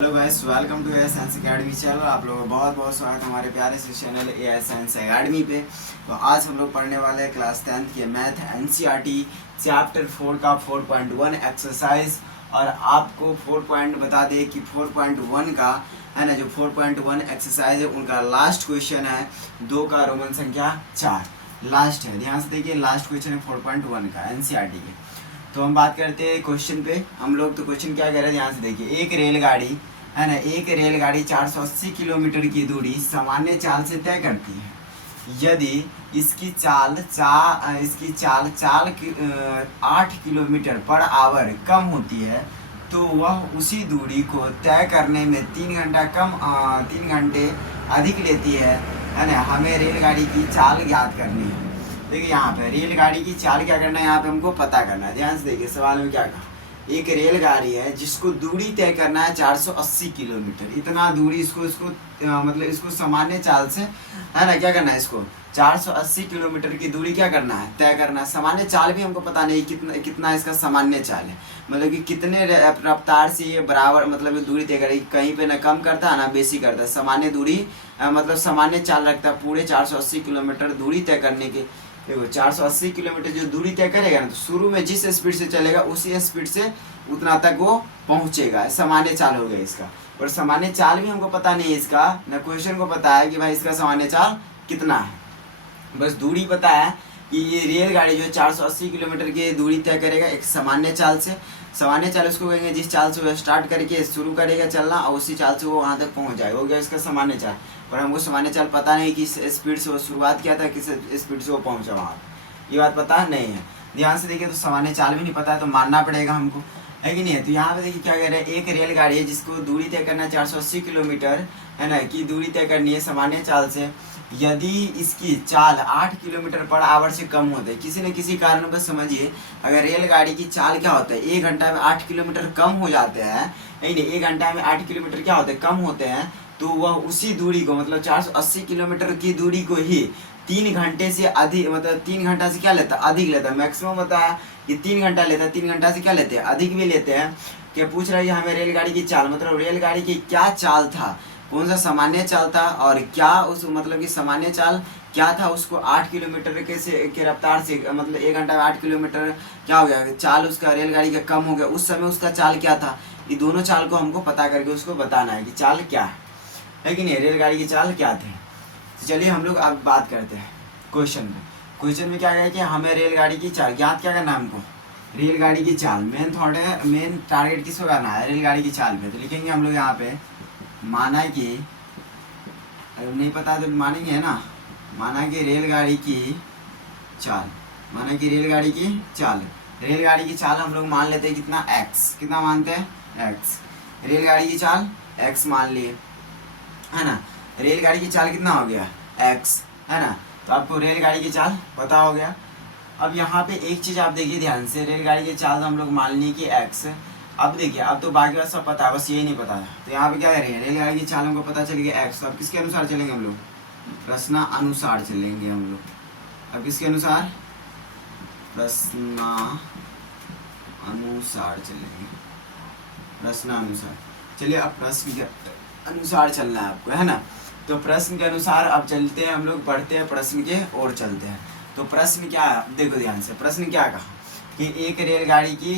Hello guys, welcome to AI science academy channel. आप लोगों का बहुत बहुत स्वागत है हमारे प्यारे से चैनल एआई साइंस एकेडमी पे। तो आज हम लोग पढ़ने वाले हैं क्लास 10th के मैथ एनसीईआरटी चैप्टर 4 का 4.1 एक्सरसाइज। और आपको 4 पॉइंट बता दें कि 4.1 का है ना, जो 4.1 एक्सरसाइज है उनका लास्ट क्वेश्चन है 2 का रोमन संख्या 4 लास्ट है। ध्यान से देखिए, लास्ट क्वेश्चन है 4.1 का एनसीईआरटी के। तो हम बात करते हैं क्वेश्चन पे। हम लोग तो क्वेश्चन क्या कह रहे हैं, ध्यान से देखिए। एक रेलगाड़ी है ना, एक रेलगाड़ी 480 किलोमीटर की दूरी सामान्य चाल से तय करती है। यदि इसकी चाल 8 किलोमीटर पर आवर कम होती है तो वह उसी दूरी को तय करने में 3 घंटे अधिक लेती है ना। हमें रेलगाड़ी की चाल ज्ञात करनी है। देखिए यहाँ पे रेलगाड़ी की चाल क्या करना है, यहाँ पे हमको पता करना है। ध्यान से देखिए, सवाल में क्या कहा। एक रेलगाड़ी है जिसको दूरी तय करना है 480 किलोमीटर। इतना दूरी इसको सामान्य चाल से है ना क्या करना है, इसको 480 किलोमीटर की दूरी क्या करना है, तय करना है। सामान्य चाल भी हमको पता नहीं कितना इसका सामान्य चाल है, मतलब कि कितने रफ्तार से ये बराबर मतलब दूरी तय करेगी। कहीं पे ना कम करता है ना बेसी करता है। सामान्य दूरी मतलब सामान्य चाल रखता है पूरे 480 किलोमीटर दूरी तय करने के। देखो 480 किलोमीटर जो दूरी तय करेगा ना, तो शुरू में जिस स्पीड से चलेगा उसी स्पीड से उतना तक वो पहुंचेगा। सामान्य चाल हो गया इसका। और सामान्य चाल भी हमको पता नहीं है इसका, ना क्वेश्चन को पता है कि भाई इसका सामान्य चाल कितना है। बस दूरी पता है कि ये रेलगाड़ी जो 480 किलोमीटर की दूरी तय करेगा एक सामान्य चाल से। सामान्य चाल उसको कहेंगे जिस चाल से वो स्टार्ट करके शुरू करेगा चलना और उसी चाल से वो वहाँ तक पहुँच जाएगा। हो गया इसका सामान्य चाल। पर हमको सामान्य चाल पता नहीं किस स्पीड से वो शुरुआत किया था, किस स्पीड से वो पहुँचा वहाँ, ये बात पता नहीं है। ध्यान से देखिए, तो सामान्य चाल भी नहीं पता है तो मानना पड़ेगा हमको, है कि नहीं है। तो यहाँ पे देखिए क्या कह रहे हैं, एक रेलगाड़ी है जिसको दूरी तय करना है 480 किलोमीटर है ना की दूरी तय करनी है सामान्य चाल से। यदि इसकी चाल 8 किलोमीटर पर आवर से कम होता है, किसी न किसी कारण बस समझिए, अगर रेलगाड़ी की चाल क्या होता है, 1 घंटा में 8 किलोमीटर कम हो जाते हैं, नहीं 1 घंटा में 8 किलोमीटर क्या होते हैं, कम होते हैं, तो वह उसी दूरी को मतलब 480 किलोमीटर की दूरी को ही 3 घंटे से अधिक, मतलब 3 घंटा से क्या लेता है, अधिक लेता है। मैक्सिमम बताया कि 3 घंटा लेता है, 3 घंटा से क्या लेते हैं, अधिक भी लेते हैं। क्या पूछ रहा है हमें रेलगाड़ी की चाल, मतलब रेलगाड़ी की क्या चाल था, कौन सा सामान्य चाल था और क्या उस मतलब कि सामान्य चाल क्या था, उसको 8 किलोमीटर के रफ्तार से मतलब 1 घंटा में 8 किलोमीटर क्या हो गया, चाल उसका रेलगाड़ी का कम हो गया, उस समय उसका चाल क्या था। ये दोनों चाल को हमको पता करके उसको बताना है कि चाल क्या है कि नहीं, रेलगाड़ी की चाल क्या थी। तो चलिए हम लोग अब बात करते हैं क्वेश्चन में। क्वेश्चन में क्या है कि हमें रेलगाड़ी की चाल ज्ञात क्या करना है हमको, रेलगाड़ी की चाल। मेन थॉट है, मेन टारगेट किसको करना है, रेलगाड़ी की चाल पे। तो लिखेंगे हम लोग यहाँ पे, माना कि अगर नहीं पता तो मानेंगे है ना, माना कि रेलगाड़ी की चाल, माना कि रेलगाड़ी की चाल, रेलगाड़ी की चाल हम लोग मान लेते हैं कितना, x। कितना मानते हैं, x। रेलगाड़ी की चाल x मान लिए है ना। रेलगाड़ी की चाल कितना हो गया, x है ना। तो आपको रेलगाड़ी की चाल पता हो गया। अब यहाँ पे एक चीज़ आप देखिए ध्यान से, रेलगाड़ी की चाल तो हम लोग मान ली कि x। अब देखिए, अब तो बाकी बात सब पता है, बस यही नहीं पता है। तो यहाँ पे क्या करेंगे, रेलगाड़ी की चाल हमको पता चल गया x। तो अब किसके अनुसार चलेंगे हम लोग, प्रश्न अनुसार चलेंगे हम लोग। अब किसके अनुसार, प्रश्न अनुसार चलेंगे, प्रश्न अनुसार। चलिए अब प्रश्न के अनुसार चलना है आपको, है ना। तो प्रश्न के अनुसार अब चलते हैं हम लोग, पढ़ते हैं प्रश्न के और चलते हैं। तो प्रश्न क्या है, देखो ध्यान से, प्रश्न क्या कहा कि एक रेलगाड़ी की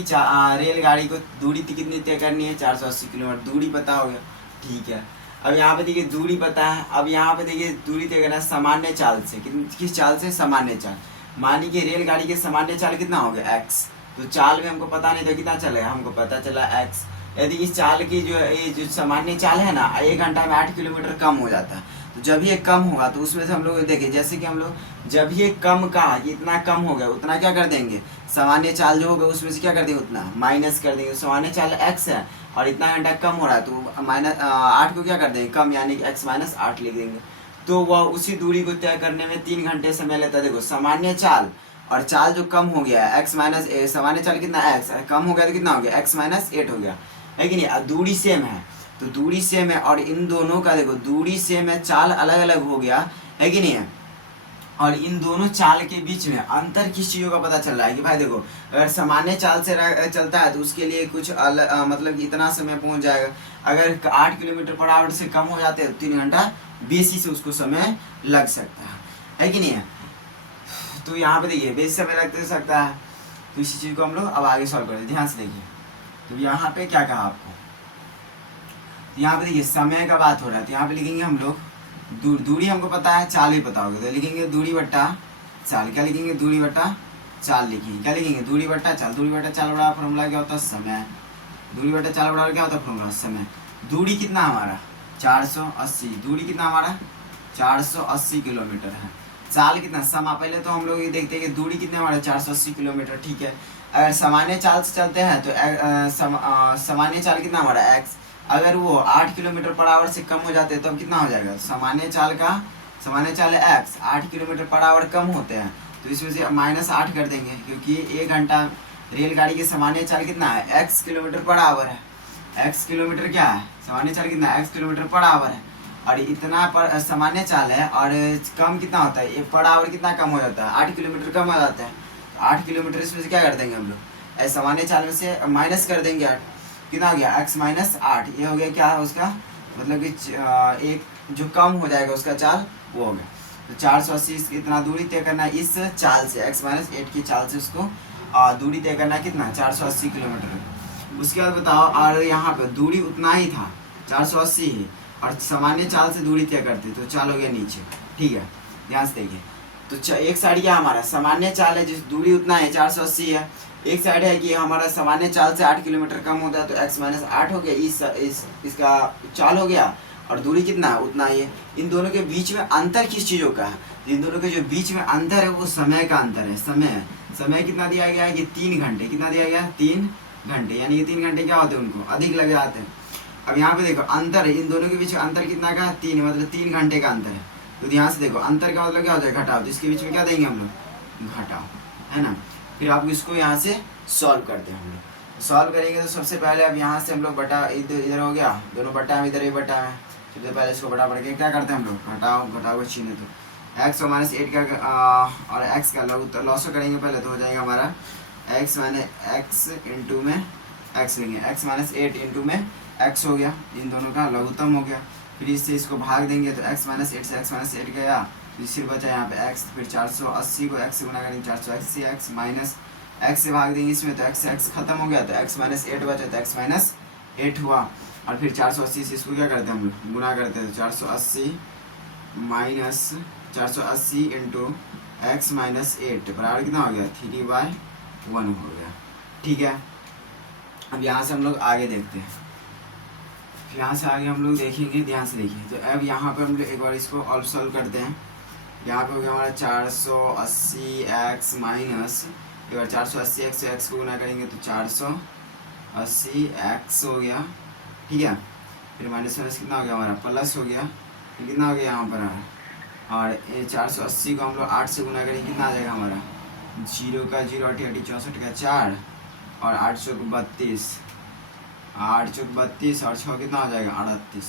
रेलगाड़ी को दूरी कितनी तय करनी है, 480 किलोमीटर। दूरी पता हो गया, ठीक है। अब यहाँ पे देखिए दूरी पता है। अब यहाँ पे देखिए दूरी तय करना है सामान्य चाल से। किस चाल से, सामान्य चाल। मानी कि रेलगाड़ी के सामान्य चाल कितना हो गया, x। तो चाल में हमको पता नहीं था कितना चलेगा, हमको पता चला x। यदि इस चाल की जो सामान्य चाल है ना, 1 घंटा में 8 किलोमीटर कम हो जाता है, तो जब ये कम होगा तो उसमें से हम लोग देखिए, जैसे कि हम लोग जब ये कम कहा कि इतना कम हो गया, उतना क्या कर देंगे, सामान्य चाल जो होगा उसमें से क्या कर देंगे, उतना माइनस कर देंगे। सामान्य चाल x है और इतना घंटा कम हो रहा है, तो -8 को क्या कर देंगे, कम, यानी कि x - 8 लिख देंगे। तो वह उसी दूरी को तय करने में 3 घंटे समय लेता है। देखो सामान्य चाल और चाल जो कम हो गया है, सामान्य चाल कितना, x कम हो गया तो कितना हो गया, x - 8 हो गया, है कि नहीं। दूरी सेम है, तो दूरी सेम है और इन दोनों का देखो दूरी सेम है, चाल अलग अलग हो गया, है कि नहीं है। और इन दोनों चाल के बीच में अंतर किस चीज़ों का पता चल रहा है कि भाई देखो, अगर सामान्य चाल से चलता है तो उसके लिए कुछ मतलब कि इतना समय पहुंच जाएगा। अगर 8 किलोमीटर पर आवर से कम हो जाते हैं तो 3 घंटा बेसी से उसको समय लग सकता है कि नहीं है। तो यहाँ पे देखिए बेसी समय लग सकता है, तो इसी चीज़ को हम लोग अब आगे सॉल्व करें, ध्यान से देखिए। तो यहाँ पे क्या कहा आपको, तो यहाँ पे देखिए समय का बात हो रहा है, तो यहाँ पे लिखेंगे हम लोग दूरी हमको पता है, चाल भी पता होगा, तो लिखेंगे दूरी बट्टा चाल। क्या लिखेंगे, दूरी बट्टा चाल लिखेंगे। क्या लिखेंगे, दूरी बट्टा चाल। दूरी बट्टा चाल बड़ा फॉर्मूला क्या होता है, समय। दूरी बट्टा चाल बड़ा क्या होता है फॉर्मूला, समय। दूरी कितना हमारा 480, दूरी कितना हमारा 480 किलोमीटर है। चाल कितना, समा, पहले तो हम लोग ये देखते हैं कि दूरी कितने हमारे 480 किलोमीटर, ठीक है। अगर सामान्य चाल से चलते हैं तो सामान्य चाल कितना हमारा x, अगर वो 8 किलोमीटर पर आवर से कम हो जाते हैं तब कितना हो जाएगा, सामान्य चाल x 8 किलोमीटर पर आवर कम होते हैं तो इसमें से -8 कर देंगे, क्योंकि 1 घंटा रेलगाड़ी की सामान्य चाल कितना है, x किलोमीटर पर आवर है। x किलोमीटर क्या है, सामान्य चाल कितना है, x किलोमीटर पर आवर है। और इतना पर सामान्य चाल है और कम कितना होता है, पर आवर कितना कम हो जाता है, 8 किलोमीटर कम हो जाता है। तो 8 किलोमीटर इसमें से क्या कर देंगे हम लोग, सामान्य चाल में से माइनस कर देंगे 8, कितना हो गया x -8। ये हो गया क्या है उसका मतलब कि एक जो कम हो जाएगा उसका चाल वो हो गया। तो 480 इतना दूरी तय करना है इस चाल से, x -8 की चाल से उसको दूरी तय करना है कितना, 480 किलोमीटर। उसके बाद बताओ, और यहाँ पे दूरी उतना ही था 480 ही, और सामान्य चाल से दूरी तय करते तो चाल हो गया नीचे, ठीक है। ध्यान से देखिए, तो एक साइड क्या हमारा सामान्य चाल है, जिस दूरी उतना है 480 है। एक साइड है कि हमारा सामान्य चाल से 8 किलोमीटर कम होता है तो x -8 हो गया, इसका चाल हो गया, और दूरी कितना है उतना ही है। इन दोनों के बीच में अंतर किस चीज़ों का है, इन दोनों के जो बीच में अंतर है वो समय का अंतर है। समय कितना दिया गया है कि 3 घंटे, कितना दिया गया है 3 घंटे, यानी कि 3 घंटे क्या होते हैं उनको अधिक लग जाते हैं। अब यहाँ पे देखो अंतर है, इन दोनों के बीच अंतर कितना का है, 3, मतलब 3 घंटे का अंतर है। तो ध्यान से देखो अंतर का मतलब क्या होता है, घटाओ, तो इसके बीच में क्या देंगे हम लोग, घटाओ, है ना। फिर आप इसको यहाँ से सॉल्व करते हैं हम लोग। सॉल्व करेंगे तो सबसे पहले अब यहाँ से हम लोग बटा इधर हो गया, दोनों बटा में, इधर ही बटा है। सबसे पहले इसको बटा पड़ के क्या करते हैं हम लोग, घटाओ को छीने, तो x और -8 का और x का लॉसो करेंगे पहले, तो हो जाएगा हमारा x इंटू में x लेंगे, x -8 इंटू में x हो गया, इन दोनों का लघुत्तम हो गया। फिर इससे इसको भाग देंगे तो x -8 से x -8 गया, सिर्फ बचा यहाँ पे x। फिर 480 को x से गुना करेंगे, 480 x माइनस x से भाग देंगे इसमें, तो x से x खत्म हो गया, तो x -8 बचा, तो x -8 हुआ। और फिर 480 से इसको क्या करते हैं हम लोग, गुना करते हैं, तो 480 माइनस 480 इंटू x -8 बराबर कितना हो गया, 3/1 हो गया, ठीक है। अब यहाँ से हम लोग आगे देखते हैं, यहाँ से आगे हम लोग देखेंगे, ध्यान से देखिए। तो अब यहाँ पे हम लोग एक बार इसको ऑल्व सॉल्व करते हैं। यहाँ पे हो गया हमारा 480 x माइनस, एक बार 480 x से x को गुना करेंगे तो 480 x हो गया, ठीक है। फिर माइनस कितना हो गया हमारा, प्लस हो गया, फिर कितना हो गया यहाँ पर, और ये 480 को हम लोग 8 से गुना करेंगे, कितना आ जाएगा हमारा, 0 का 0, 8 64 का 4, और 8 चौक 32, 8 चौक 32, और 6 कितना हो जाएगा 38,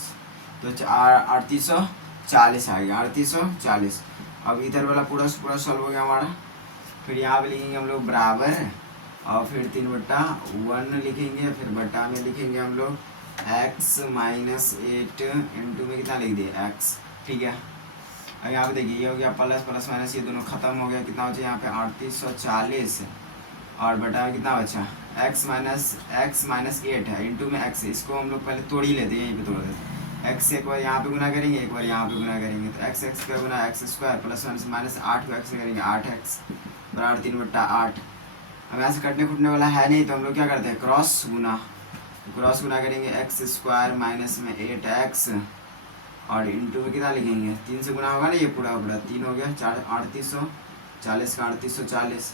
तो 3840 आ गया, 3840। अब इधर वाला पूरा सॉल्व हो गया हमारा। फिर यहाँ पे लिखेंगे हम लोग बराबर, और फिर 3/1 लिखेंगे, फिर बटा में लिखेंगे हम लोग x -8 इंटू में कितना लिख दिए x, ठीक है। अब यहाँ पे देखिए ये हो गया प्लस माइनस, ये दोनों खत्म हो गया, कितना बचा यहाँ पे 3840, और बटा में कितना बचा x -8 है इंटू में x, इसको हम लोग पहले तोड़ ही लेते हैं, यहीं पे तोड़ देते हैं। x से एक बार यहाँ पे गुना करेंगे, एक बार यहाँ पे गुना करेंगे, तो x का गुना x² प्लस -8 को x से करेंगे, 8x बराबर 3/8। अब यहाँ से कटने फुटने वाला है नहीं, तो हम लोग क्या करते हैं, क्रॉस गुना करेंगे, x² माइनस में 8x, और इंटू में कितना लिखेंगे, 3 से गुना होगा ना, ये पूरा 3 हो गया, 3840 का 3840।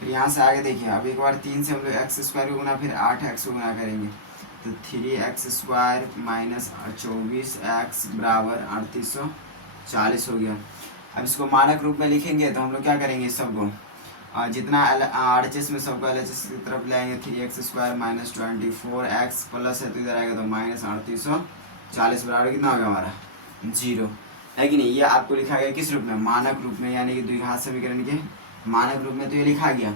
फिर यहाँ से आगे देखिए, अब एक बार 3 से हम लोग x² को गुना, फिर 8x को गुना करेंगे, तो 3x² माइनस 24x बराबर 3840 हो गया। अब इसको मानक रूप में लिखेंगे तो हम लोग क्या करेंगे, सबको जितना RHS में सबको LHS की तरफ ले आएंगे, 3x² माइनस 24x प्लस है तो इधर आएगा तो माइनस 3840 बराबर कितना हो गया हमारा 0। है कि नहीं। ये आपको लिखा गया किस रूप में, मानक रूप में, यानी कि द्विघात समीकरण के मानक रूप में, तो ये लिखा गया।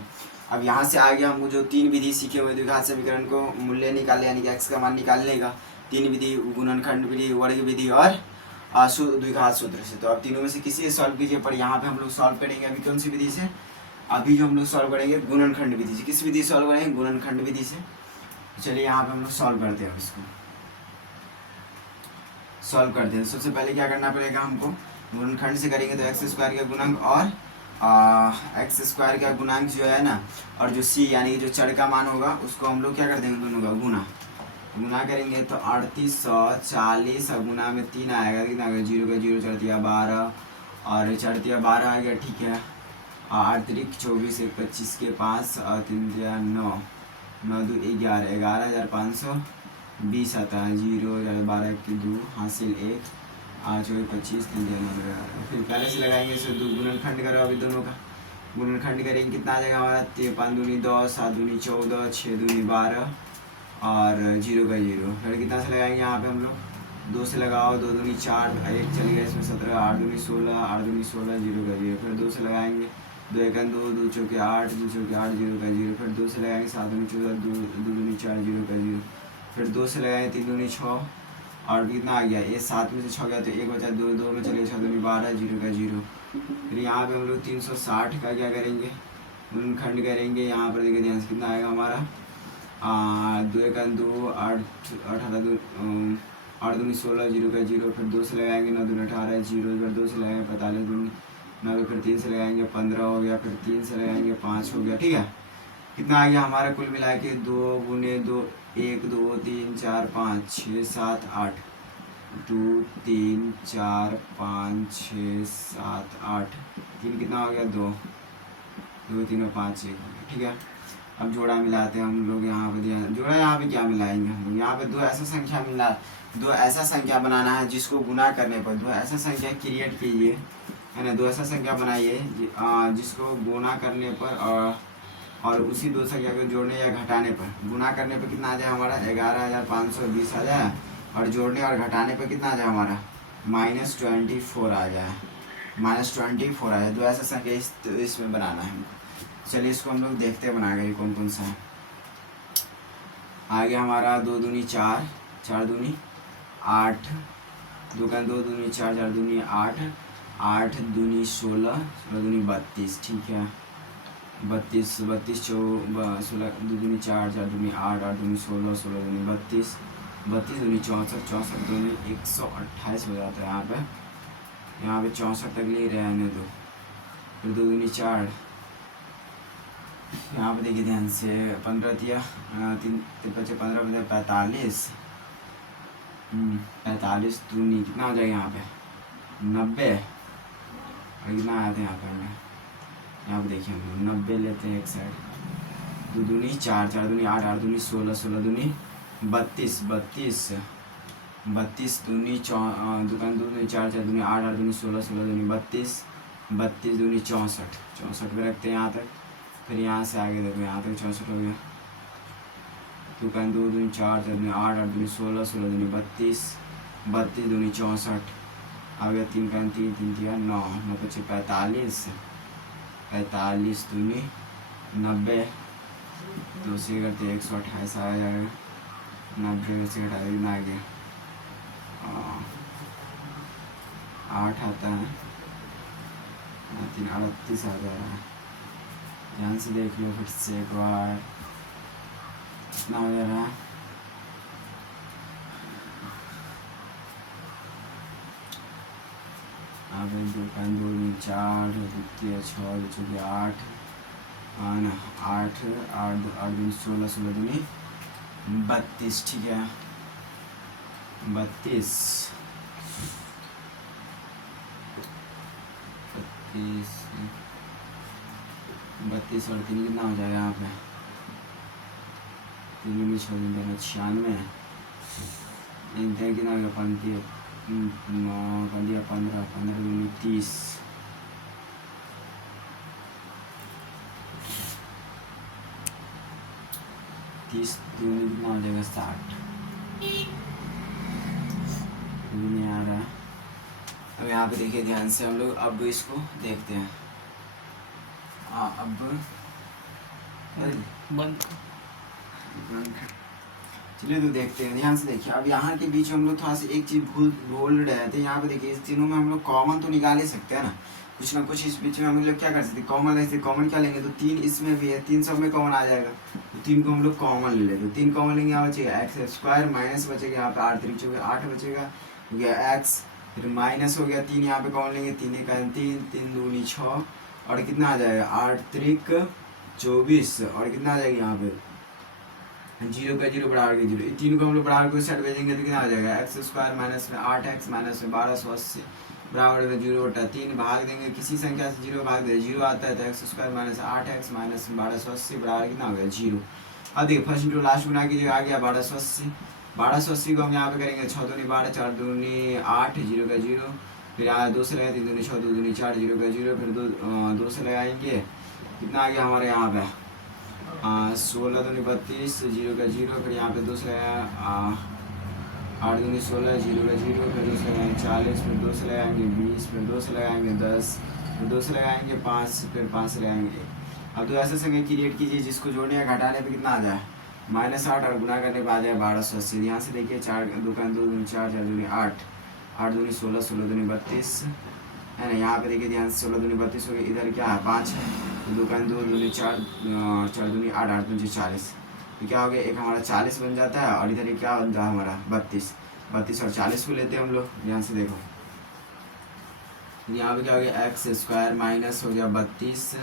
अब यहाँ से आगे हम जो 3 विधि सीखे हुए द्विघात समीकरण को मूल्य निकालने यानी कि x का मान निकालने का, 3 विधि, गुणनखंड विधि, वर्ग विधि और द्विघात सूत्र से। तो अब तीनों में से किसी से सॉल्व कीजिए, पर यहाँ पे हम लोग सॉल्व करेंगे अभी कौन सी विधि से, अभी जो हम लोग सॉल्व करेंगे गुणनखंड विधि से। किस विधि सॉल्व करेंगे, गुणनखंड विधि से। चलिए यहाँ पे हम लोग सॉल्व करते हैं, इसको सॉल्व करते हैं। सबसे पहले क्या करना पड़ेगा हमको, गुणनखंड से करेंगे तो एक्स स्क्वायर का गुणांक और एक्स स्क्वायर का गुणांक जो है ना, और जो सी यानी कि जो चर का मान होगा उसको हम लोग क्या कर देंगे, दोनों का गुना करेंगे तो 3840 और गुना में 3 आएगा, कितना आएगा, 0 का 0 चढ़तिया 12 और चढ़तिया 12 आ गया, ठीक है। 8 तिरिक 24 1 25 के 5 और 3 दिया 9 9 2 11 11,520 आता है, 0 12 की 2 हासिल 1 8 24 25 3 दिया 9। फिर पहले से लगाएंगे इसे, दो गुणनखंड करो अभी दोनों का, गुणनखंड करेंगे कितना आ जाएगा हमारा, 5 दूनी 10 7 दूनी 14 6 दूनी 12 और 0 का 0। फिर कितना से लगाएंगे यहाँ पे हम लोग, 2 से लगाओ, 2 दूनी 4 1 चल गया इसमें 17 8 दूनी 16 8 दूनी 16 0 का 0। फिर 2 से लगाएंगे, 2 1 2 2 चौके 8 2 चौके 8 0 का 0। फिर 2 से लगाएंगे 7 दूनी 14 2 दूनी 4 0 का 0। फिर 2 से लगाएंगे 3 दूनी 6 और कितना आ गया, ये 7 में से 6 गया तो 1 बचा, 2 2 में चले 6 दूनी 12 0 का 0। फिर यहाँ पे हम लोग 360 का क्या करेंगे, गुणनखंड करेंगे। यहाँ पर देखिए ध्यान से कितना आएगा हमारा, 2 1 2 8 8 दूनी 16 0 का 0। फिर 2 से लगाएंगे 9 दूनी 18 0। फिर 2 से लगाएंगे 45 दूनी 9। फिर 3 से लगाएंगे 15 हो गया। फिर 3 से लगाएंगे 5 हो गया, ठीक है। कितना आ गया हमारा कुल मिला के, 2 गुने 2 1 2 3 4 5 6 7 8 2 3 4 5 6 7 8 3 कितना हो गया, 2 2 3 और 5 1, ठीक है। अब जोड़ा मिलाते हैं हम लोग, यहाँ पे जोड़ा, यहाँ पे क्या मिलाएंगे हम लोग, यहाँ पे दो ऐसा संख्या मिला, दो ऐसा संख्या बनाना है जिसको गुना करने पर, दो ऐसा संख्या क्रिएट कीजिए, है ना, दो ऐसा संख्या बनाइए जिसको गुना करने पर और उसी दो संख्या को जोड़ने या घटाने पर, गुना करने पर कितना आ जाए हमारा, 11,520 आ जाए, और जोड़ने और घटाने पर कितना आ जाए हमारा, -24 आ जाए, -24 आ जाए। दो ऐसा संख्या इसमें बनाना है। चलिए इसको हम लोग देखते हैं बना गए कौन कौन सा है। आगे हमारा 2 दूनी 4 4 दूनी 8 2 का 2 दूनी 4 4 दूनी 8 8 दूनी 16 16 दूनी 32, ठीक है। 32 32 16 2 दूनी 4 4 दूनी 8 8 दूनी 16 16 दूनी 32 32 दूनी 64 64 दूनी 128 हो जाता है। यहाँ पे 64 तक ले रहने दो। फिर 2 दूनी 4, यहाँ पे देखिए ध्यान से, 15 दिया 3 5 15 15 45 45 दूनी कितना हो जाएगा यहाँ पे, 90 और कितना आया था यहाँ पर, यहाँ पे देखिए हम 90 लेते हैं एक साइड। 2 दूनी 4 4 दूनी 8 8 दूनी 16 16 दूनी 32 32 32 दूनी 2 दूनी 4 4 दूनी 8 8 दूनी 16 16 दूनी 32 32 दूनी 64 64 पे रखते हैं यहाँ तक। फिर यहाँ से आगे देखो, यहाँ तक 64 हो गया। 2 दूनी 4 4 दूनी 8 8 दूनी 16 16 दूनी 32 32 दूनी 64 आ गया। 3 3 3 दिया 9 9 बचे 45 45 दूनी 90 2 से करते 128 आ जाएगा। 90 से घटा देना आ गया 8 आता है, 3 38 आ जा रहा है। ध्यान से देख लो फिर से एक बार, कितना हो जा रहा है, अब 2 दूनी 4 द्वितीय 6 चौके 8 ना 8 8 8 दूनी 16 16 दूनी 32, ठीक है। 32 32 और 3 कितना हो जाएगा यहाँ पे, 3 दूनी 6 दूनी 96 कितना हो गया, 15 15 दूनी 30 30 दूनी कितना हो जाएगा, 60 नहीं आ रहा है। अब यहाँ पे देखिए ध्यान से हम लोग अब इसको देखते हैं। अब बंद चलिए तो देखते हैं, ध्यान से देखिए। अब यहाँ के बीच हम लोग थोड़ा सा एक चीज़ भूल रहे थे। यहाँ पे देखिए इस तीनों में हम लोग कॉमन तो निकाल ही सकते हैं ना, कुछ ना कुछ इस बीच में हम लोग क्या कर सकते हैं, कॉमन ऐसे कॉमन क्या लेंगे, तो 3 इसमें भी है, 3 सब में कॉमन आ जाएगा, तो 3 को हम लोग कॉमन ले लेते, 3 कॉमन लेंगे, यहाँ बचेगा एक्स स्क्वायर माइनस बचेगा यहाँ पे 8 3 चौके 8 बचेगा, हो गया एक्स, फिर माइनस हो गया 3 यहाँ पे कॉमन लेंगे, 3 एक 3 3 दूनी 6 और कितना आ जाएगा 8 त्रिक 24 और कितना आ जाएगा यहाँ पे 0 का 0 बढ़ा के 0, 3 को हम लोग बढ़ा के सेट भेजेंगे तो कितना आ जाएगा एक्स स्क्वायर माइनस में 8x माइनस में 1280 बराबर में 0/3 भाग देंगे, किसी संख्या से 0 भाग दे 0 आता है तो x square minus 8x minus में 1280 बराबर कितना हो गया 0। अब देखिए फर्स्ट इंटू लास्ट गुना कीजिए, आ गया 1280 को हम यहाँ पे करेंगे 6 दूनी 12 4 दूनी 8 0 का 0, फिर यहाँ 2 से लगाए 3 दूनी 6 2 दूनी 4 0 का 0, फिर 2 से लगाएंगे कितना आ गया हमारे यहाँ पे 16 दूनी 32 0 का 0, फिर यहाँ पे 2 से लगाया 8 दूनी 16 0 का 0, फिर 2 से लगाएंगे 40, फिर 2 से लगाएंगे 20, फिर 2 से लगाएंगे 10, फिर 2 से लगाएंगे 5, फिर 5 से लगाएंगे। अब तो ऐसे संख्या क्रिएट कीजिए जिसको जोड़ने या घटाने पे कितना आ जाए -8 और गुना करने पे आ जाए 1280। यहाँ से देखिए 4 2 2 दूनी 4 4 दूनी 8 8 दूनी 16 16 दूनी 32 है ना। यहाँ पे देखिए ध्यान से 16 दूनी 32 हो गई, इधर क्या है 5 है, 2 दूनी 4 4 दूनी 8 8 दूनी 40, तो क्या हो गया एक हमारा 40 बन जाता है और इधर क्या बनता है हमारा 32 और 40 को लेते हैं हम लोग। ध्यान से देखो यहाँ पे क्या हो गया एक्स स्क्वायर माइनस हो गया 32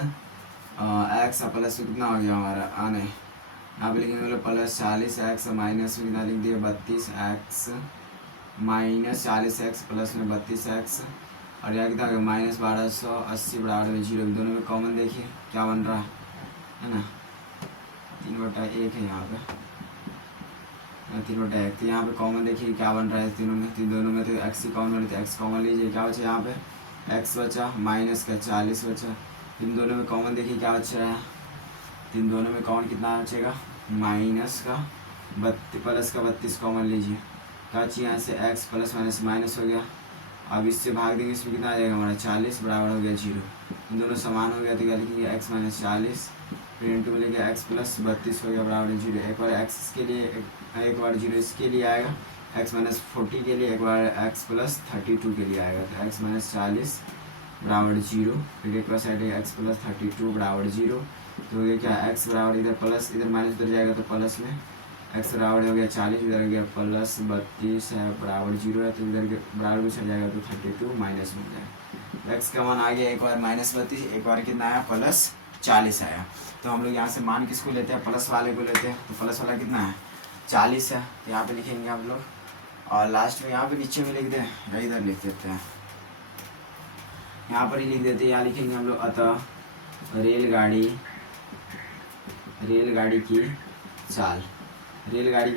एक्स प्लस कितना हो गया हमारा आने यहाँ पे लिखेंगे लोग प्लस 40 एक्स माइनस में कितना लिख दिया 32 एक्स माइनस 40 एक्स प्लस में 32 एक्स और यहाँ कितना हो गया -1280 बराबर में 0। दोनों में कॉमन देखिए क्या बन रहा है ना 3/1 है यहाँ पे 3/1, तो यहाँ पे कॉमन देखिए क्या बन रहा है तीनों में, दोनों में तो एक्स ही कॉमन तो एक्स कॉमन लीजिए, क्या बचा यहाँ पे एक्स बचा माइनस का 40 बचा, इन दोनों में कॉमन देखिए क्या बच रहा है, इन दोनों में कॉमन कितना बचेगा माइनस का 32 प्लस का 32 कॉमन लीजिए, क्या चाहिए यहाँ से एक्स प्लस माइनस माइनस हो गया, अब इससे भाग देंगे इसमें कितना आ जाएगा हमारा 40 बराबर हो गया 0, इन दोनों समान हो गया तो क्या लिखेंगे एक्स माइनस 40 फिर इंटू में लेके एक्स प्लस 32 हो गया बराबर 0। एक बार एक्स के लिए एक बार 0 इसके लिए आएगा, एक्स माइनस 40 के लिए एक बार एक्स प्लस 32 के लिए आएगा, तो एक्स माइनस 40 बराबर 0, फिर एक बार साइड एक्स प्लस 32 बराबर 0, तो ये क्या एक्स बराबर इधर प्लस इधर माइनस उधर जाएगा तो प्लस में एक्स बराबर हो गया 40, इधर हो गया प्लस 32 है बराबर 0 है, तो इधर के बराबर में चल जाएगा तो 32 माइनस में जाएगा, एक्स का मान आ गया एक बार -32 एक बार कितना आया प्लस 40 आया। तो हम लोग यहाँ से मान किसको लेते हैं प्लस वाले को लेते हैं, तो प्लस वाला कितना है 40 है, तो यहाँ पे लिखेंगे हम लोग और लास्ट में यहाँ पे नीचे में लिख दें या इधर लिख देते हैं, यहाँ पर ही लिख देते हैं, यहाँ लिखेंगे हम लोग अतः रेलगाड़ी की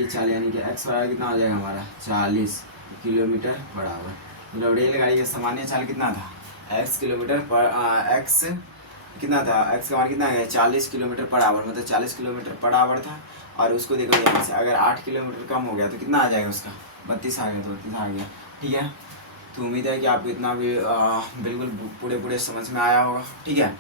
चाल यानी कि एक्स बराबर कितना हो जाएगा हमारा 40 किलोमीटर पर आवर, मतलब रेलगाड़ी का सामान्य चाल कितना था एक्स किलोमीटर पर एक्स कितना था एक्स का मान कितना है 40 किलोमीटर पर आवर, मतलब 40 किलोमीटर पर आवर था, और उसको देखो यहाँ से अगर 8 किलोमीटर कम हो गया तो कितना आ जाएगा उसका 32 आ गया, तो 32 आ गया। ठीक है, तो उम्मीद है कि आपको इतना भी बिल्कुल पूरे समझ में आया होगा। ठीक है,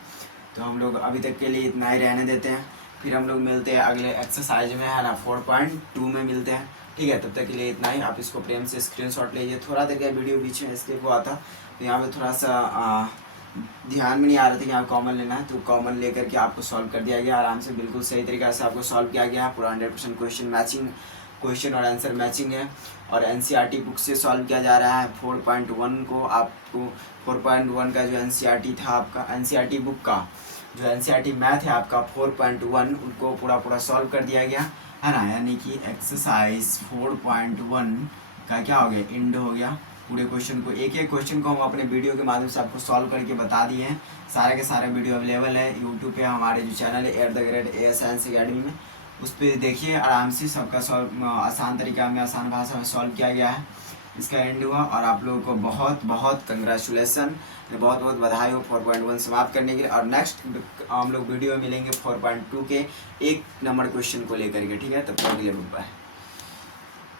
तो हम लोग अभी तक के लिए इतना ही रहने देते हैं, फिर हम लोग मिलते हैं अगले एक्सरसाइज में है ना 4.2 में मिलते हैं। ठीक है, तब तक के लिए इतना ही, आप इसको प्रेम से स्क्रीनशॉट लीजिए। थोड़ा देर का वीडियो बीच में स्किप हुआ था तो यहाँ पे थोड़ा सा ध्यान में नहीं आ रहा था कि यहाँ कॉमन लेना है, तो कॉमन लेकर के आपको सॉल्व कर दिया गया आराम से, बिल्कुल सही तरीके से आपको सॉल्व किया गया। पूरा 100% क्वेश्चन और आंसर मैचिंग है, और एनसीईआरटी बुक से सॉल्व किया जा रहा है। 4.1 को आपको 4.1 का जो एनसीईआरटी था आपका, एनसीईआरटी बुक का जो एनसीईआरटी मैथ है आपका 4.1 उनको पूरा सॉल्व कर दिया गया है ना, यानी कि एक्सरसाइज 4.1 का क्या हो गया एंड हो गया। पूरे क्वेश्चन को एक क्वेश्चन को हम अपने वीडियो के माध्यम से आपको सॉल्व करके बता दिए हैं। सारे के सारे वीडियो अवेलेबल है यूट्यूब पे, हमारे जो चैनल है @AScience Academy में, उस पर देखिए आराम से, सबका सॉल्व आसान तरीका में आसान भाषा में सॉल्व किया गया है। इसका एंड हुआ और आप लोगों को बहुत बहुत कंग्रेचुलेसन, बहुत बधाई हो 4.1 समाप्त करने के लिए। और नेक्स्ट हम लोग वीडियो में मिलेंगे 4.2 के 1 नंबर क्वेश्चन को लेकर के। ठीक है, तब तक के लिए बाय।